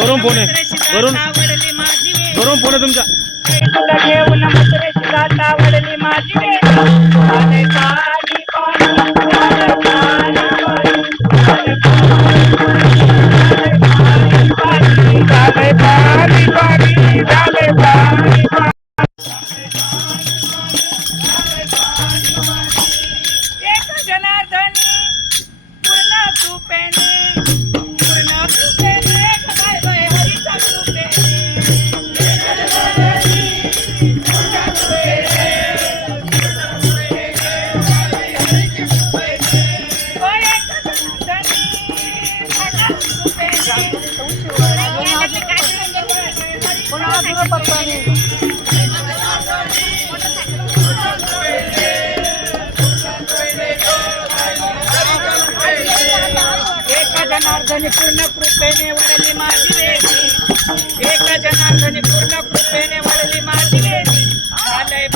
वरून फोन आहे वरून फोन आहे तुमचा तुला घेऊन मथुरेशी जाता वडली माझी वेळ झाले पाणी पाणी झाले पाणी पाणी झाले पाणी एक जनार्दनी पूर्ण कृपेने काय बाय हरीचा कृपेने जनार्दनी पूर्ण कृपेने वडली माझी वेदी एक जनार्दनी पूर्ण कृपेने वडली माझी वेदी झालंय